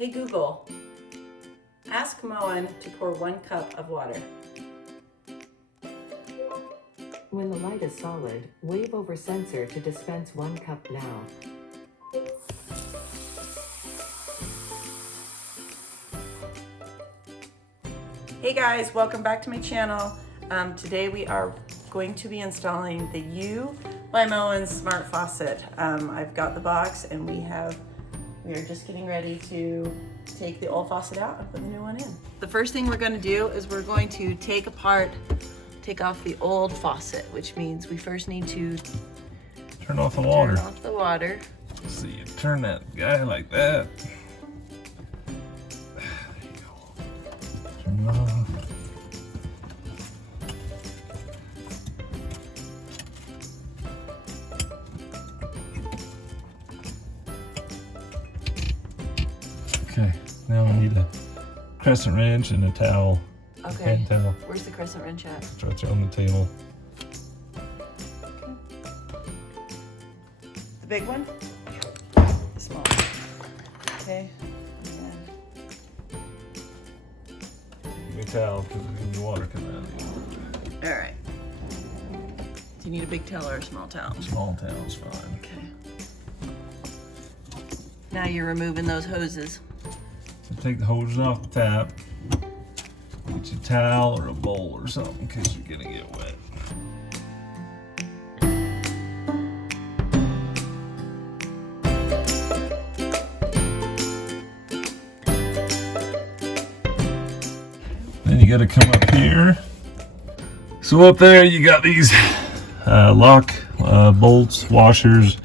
Hey Google, ask Moen to pour 1 cup of water. When the light is solid, wave over sensor to dispense 1 cup now. Hey guys, welcome back to my channel. Today we are going to be installing the U by Moen Smart Faucet. I've got the box and we are just getting ready to take the old faucet out and put the new one in. The first thing we're going to do is we're going to take off the old faucet, which means we first need to turn off the water. Turn off the water. So you turn that guy like that. There you go. Turn it off. Okay, now we need a crescent wrench and a towel. Okay. Hand towel. Where's the crescent wrench at? It's right there on the table. The big one? The small one. Okay. And Give me a towel because there's gonna be water coming out of then, all right. Do you need a big towel or a small towel? Small towel's fine. Okay. Now you're removing those hoses. So take the hoses off the tap. Get you a towel or a bowl or something in case you're gonna get wet. Then you gotta come up here. So up there you got these lock bolts, washers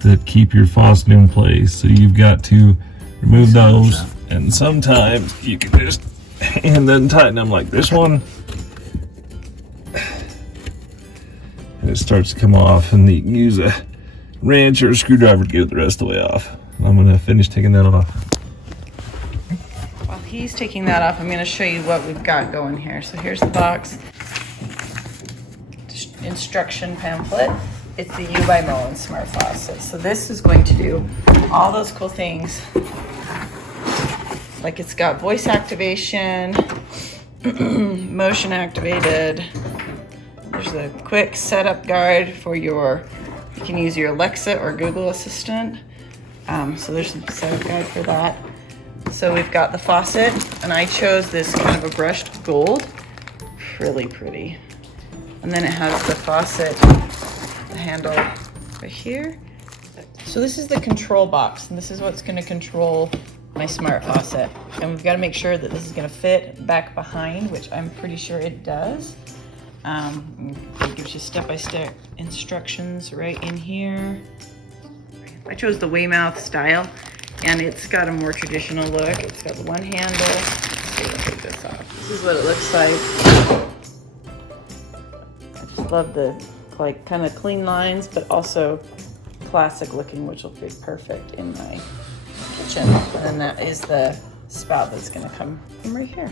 that keep your faucet in place. So you've got to remove those, and sometimes you can just and then tighten them like this one, and it starts to come off, and you can use a wrench or a screwdriver to get it the rest of the way off. I'm gonna finish taking that off. While he's taking that off, I'm going to show you what we've got going here. So here's the box. Instruction pamphlet. It's the U by Moen Smart Faucet. So this is going to do all those cool things. Like it's got voice activation, motion activated. There's a quick setup guide for you can use your Alexa or Google Assistant. So there's a setup guide for that. So we've got the faucet, and I chose this kind of a brushed gold. Really pretty. And then it has the faucet, the handle right here. So this is the control box, and this is what's going to control my smart faucet. And we've got to make sure that this is going to fit back behind, which I'm pretty sure it does. It gives you step-by-step instructions right in here. I chose the Weymouth style, and it's got a more traditional look. It's got the one handle. Let's see, I'll take this off. This is what it looks like. I just love the kind of clean lines, but also classic looking, which will be perfect in my kitchen. And then that is the spout that's going to come from right here.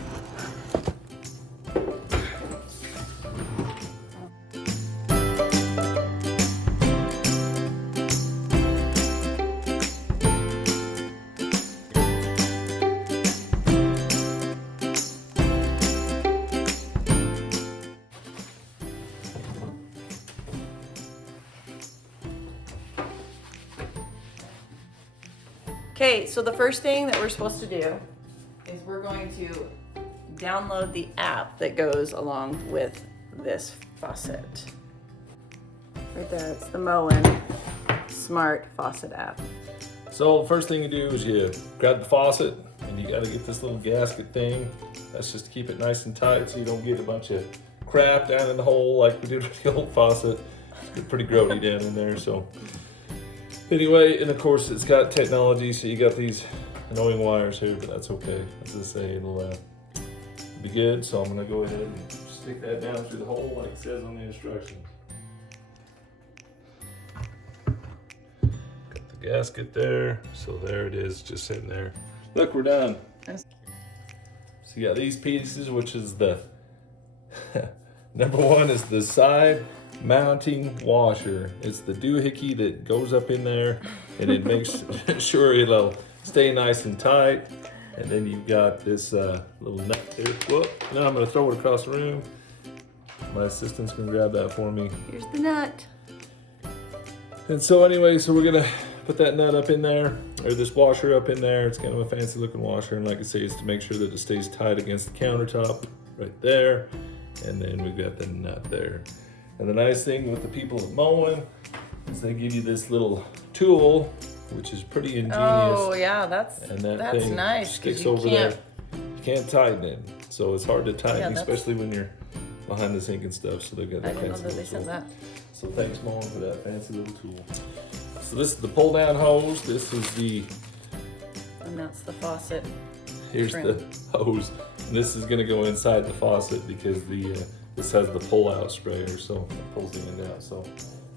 Okay, so the first thing that we're supposed to do is we're going to download the app that goes along with this faucet. Right there, it's the Moen Smart Faucet app. So first thing you do is you grab the faucet, and you got to get this little gasket thing. That's just to keep it nice and tight so you don't get a bunch of crap down in the hole like we did with the old faucet. It's pretty grody down in there. So anyway, and of course it's got technology, so you got these annoying wires here, but that's okay. As I say, it'll be good. So I'm gonna go ahead and stick that down through the hole like it says on the instructions. Got the gasket there, so there it is, just sitting there. Look, we're done. So you got these pieces, which is the number one is the side mounting washer. It's the doohickey that goes up in there, and it makes sure it'll stay nice and tight. And then you've got this little nut here. Whoop, now I'm gonna throw it across the room. My assistant's gonna grab that for me. Here's the nut. And so anyway, so we're gonna put that nut up in there, or this washer up in there. It's kind of a fancy looking washer, and like I say, it's to make sure that it stays tight against the countertop right there. And then we've got the nut there. And the nice thing with the people at Moen is they give you this little tool, which is pretty ingenious. Oh yeah, that's thing nice. sticks over there. You can't tighten it, so it's hard to tighten, especially when you're behind the sink and stuff. So they've got that I didn't know fancy that they little said that. So thanks, Moen, for that fancy little tool. So this is the pull down hose. This is the, And that's the faucet. here's trim. the hose. And this is gonna go inside the faucet because the this has the pull out sprayer, so it pulls the end out. So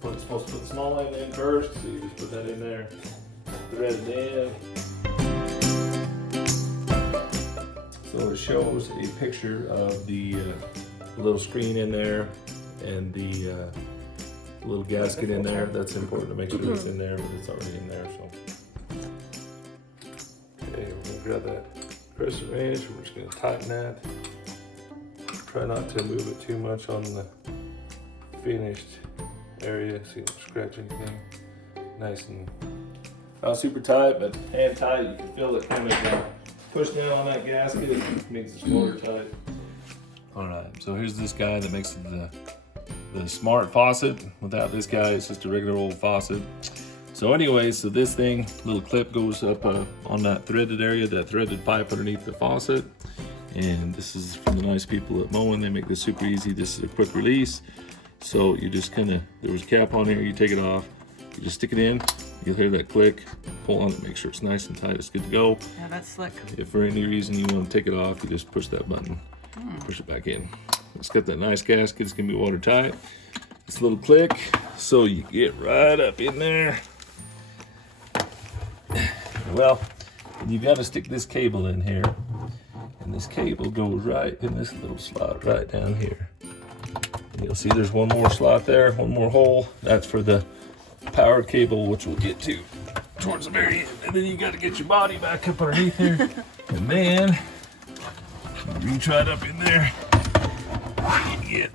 we're supposed to put the small end in first, so you just put that in there, thread it in. So it shows a picture of the little screen in there and the little gasket in there. That's important to make sure it's in there, but it's already in there. So okay, we're gonna grab that pressure wrench. We're just gonna tighten that. Try not to move it too much on the finished area so you don't scratch anything. Nice and not super tight, but hand tight. You can feel it kind of push down on that gasket. It makes it watertight. All right, so here's this guy that makes the Smart Faucet. Without this guy, it's just a regular old faucet. So anyway, so this thing, little clip goes up on that threaded area, that threaded pipe underneath the faucet. And this is from the nice people at Moen. They make this super easy. This is a quick release. So you just kind of, there was a cap on here, you take it off, you just stick it in, you'll hear that click, pull on it, make sure it's nice and tight, it's good to go. Yeah, that's slick. If for any reason you want to take it off, you just push that button, push it back in. It's got that nice gasket, it's gonna be watertight. This little click, so you get right up in there. Well, you've got to stick this cable in here. And this cable goes right in this little slot right down here. And you'll see there's one more slot there, one more hole. That's for the power cable, which we'll get to towards the very end. And then you got to get your body back up underneath here. And then you reach right up in there. You get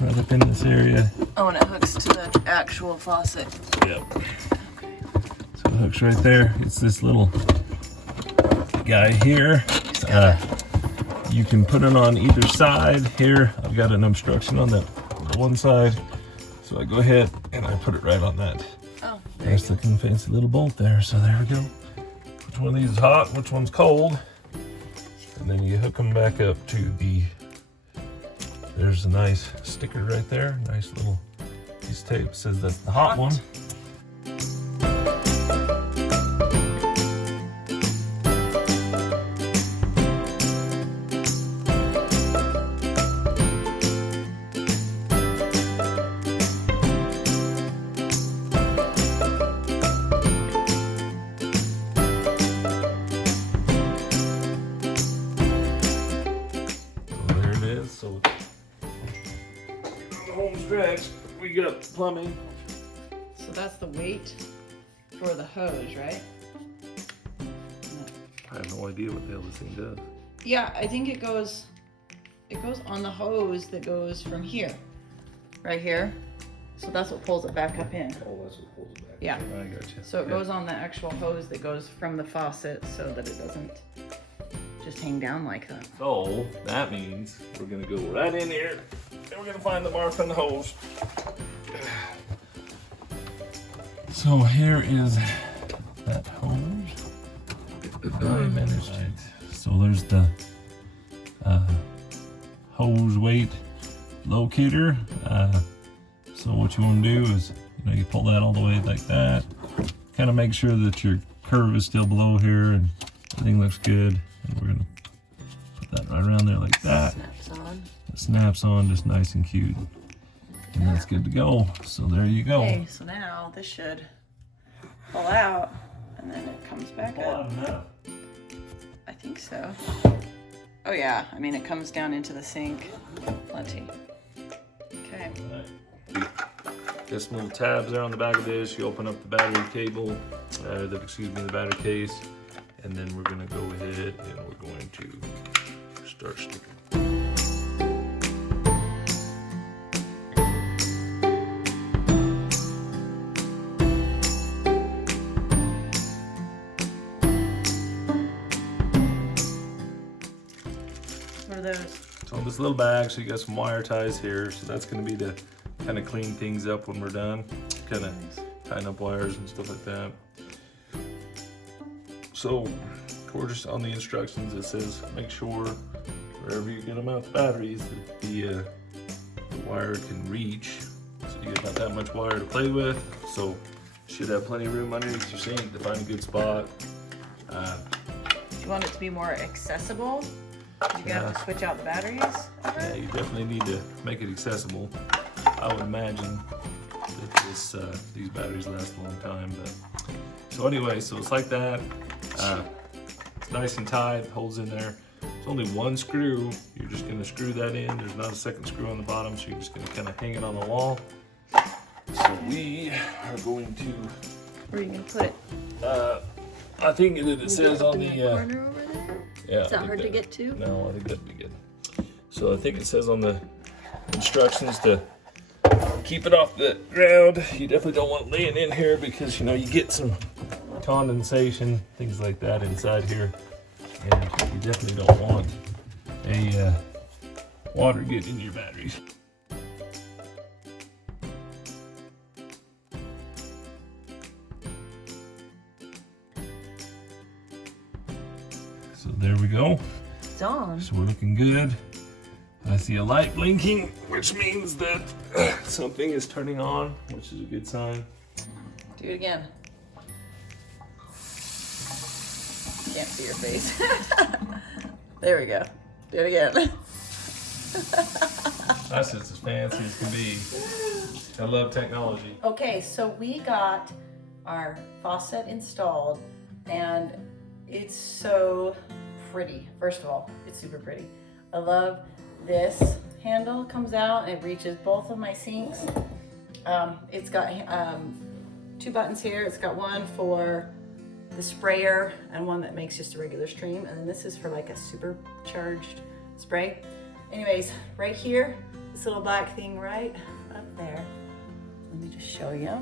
right up in this area. Oh, and it hooks to the actual faucet. Yep. So it hooks right there. It's this little guy here. You can put it on either side. Here I've got an obstruction on that one side, so I go ahead and I put it right on that. Oh, There's the fancy little bolt there. So there we go. Which one of these is hot, which one's cold, and then you hook them back up to the, there's a nice sticker right there, nice little piece of tape, says that's the hot one. So the home stretch, we got plumbing. So that's the weight for the hose, right? I have no idea what the hell this thing does. Yeah, I think it goes on the hose that goes from here, right here. So that's what pulls it back up in. Oh, that's what pulls it back. Yeah. I got you. So it goes on the actual hose that goes from the faucet so that it doesn't just hang down like that. So that means we're gonna go right in here and we're gonna find the mark on the hose. So here is that hose. I managed it. So there's the hose weight locator. So what you want to do is, you pull that all the way like that. Kind of make sure that your curve is still below here and everything looks good. And we're gonna put that right around there like that. Snaps on. It snaps on just nice and cute. And that's good to go. So there you go. Okay, so now this should pull out and then it comes back up. I think so. Oh yeah, I mean it comes down into the sink. Plenty. Okay. Got some little tabs there on the back of this. You open up the battery cable, the battery case, and then we're gonna go ahead and we're going to start sticking. What are those? So in this little bag, so you got some wire ties here. So that's gonna be to kind of clean things up when we're done. Kind of tighten up wires and stuff like that. So, of course, on the instructions it says make sure wherever you're gonna mount the batteries that the wire can reach. So you got that much wire to play with. So you should have plenty of room underneath your sink to find a good spot. Do you want it to be more accessible? You have to switch out the batteries? Yeah, you definitely need to make it accessible. I would imagine that these batteries last a long time. But so anyway, so it's like that. It's nice and tight, holds in there. It's only one screw. You're just gonna screw that in. There's not a second screw on the bottom, so you're just gonna kind of hang it on the wall. So we are going to. Where are you gonna put it? I think it says on the corner over there. yeah. Is that hard to get to? No, I think that'd be good. So I think it says on the instructions to keep it off the ground. You definitely don't want it laying in here because, you know, you get some condensation, things like that inside here. And you definitely don't want a water getting into your batteries. So there we go. It's on. So we're looking good. I see a light blinking, which means that something is turning on, which is a good sign. Do it again. Can't see your face. There we go. Do it again. That's just as fancy as can be. I love technology. Okay, so we got our faucet installed and it's so pretty. First of all, it's super pretty. I love this handle comes out and it reaches both of my sinks. It's got 2 buttons here. It's got one for the sprayer and one that makes just a regular stream. And then this is for like a supercharged spray. Anyways, right here, this little black thing right up there. Let me just show you.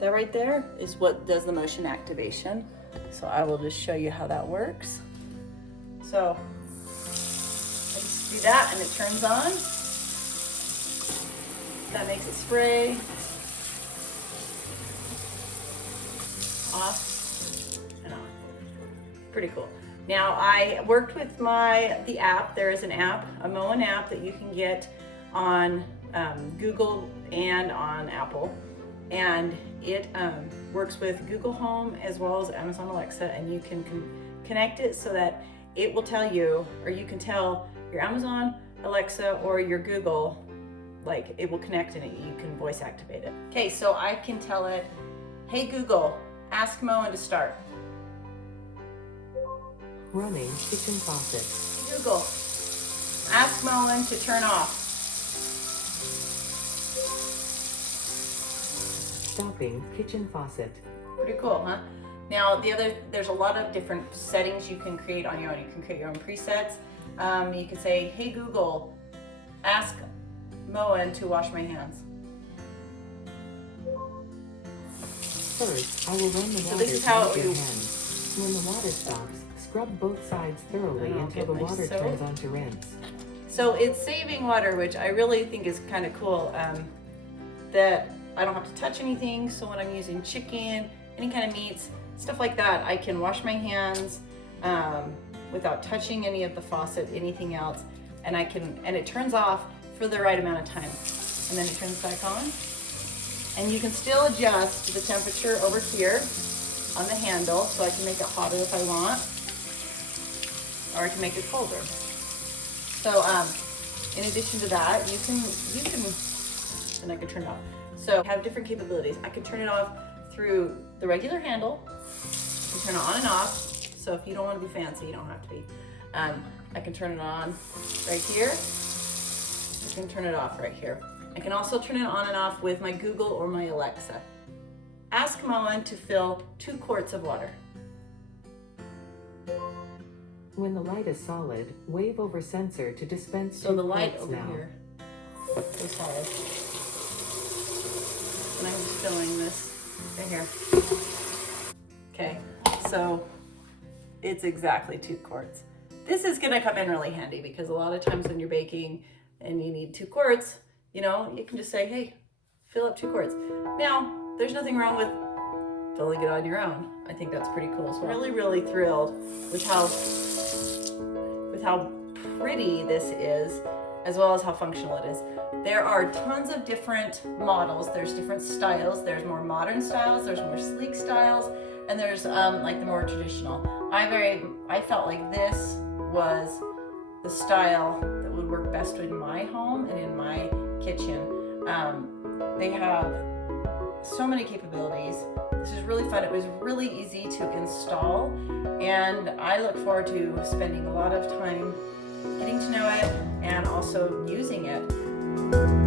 That right there is what does the motion activation. So I will just show you how that works. So I just do that and it turns on. That makes it spray. Off and on. Pretty cool. Now I worked with the app. There is an app, a Moen app that you can get on Google and on Apple. And it works with Google Home as well as Amazon Alexa, and you can connect it so that it will tell you, or you can tell your Amazon Alexa or your Google, like it will connect and you can voice activate it. Okay, so I can tell it, hey Google, ask Moen to start. Running kitchen faucet. Google, ask Moen to turn off. Stopping kitchen faucet. Pretty cool, huh? Now there's a lot of different settings you can create on your own. You can create your own presets. You can say, hey Google, ask Moen to wash my hands. First, I will run the water this is how through you- your hands. When the water stops, scrub both sides thoroughly I'll until get the my water soap. turns on to rinse. So it's saving water, which I really think is kind of cool, that I don't have to touch anything. So when I'm using chicken, any kind of meats, stuff like that, I can wash my hands without touching any of the faucet, anything else. And it turns off for the right amount of time. And then it turns back on. And you can still adjust the temperature over here on the handle, so I can make it hotter if I want, or I can make it colder. So in addition to that, you can, and I can turn it off. So I have different capabilities. I can turn it off through the regular handle. You can turn it on and off. So if you don't want to be fancy, you don't have to be. I can turn it on right here. I can turn it off right here. I can also turn it on and off with my Google or my Alexa. Ask Moen to fill 2 quarts of water. When the light is solid, wave over sensor to dispense So 2 the light quarts over now. here is solid. And I'm just filling this right here. Okay, so it's exactly 2 quarts. This is gonna come in really handy because a lot of times when you're baking and you need 2 quarts, you know, you can just say, hey, fill up 2 quarts. Now, there's nothing wrong with filling it on your own. I think that's pretty cool. So really, really thrilled with how pretty this is, as well as how functional it is. There are tons of different models. There's different styles. There's more modern styles. There's more sleek styles, and there's like the more traditional. I felt like this was the style that would work best in my home and in my kitchen. They have so many capabilities. This is really fun. It was really easy to install, and I look forward to spending a lot of time getting to know it and also using it.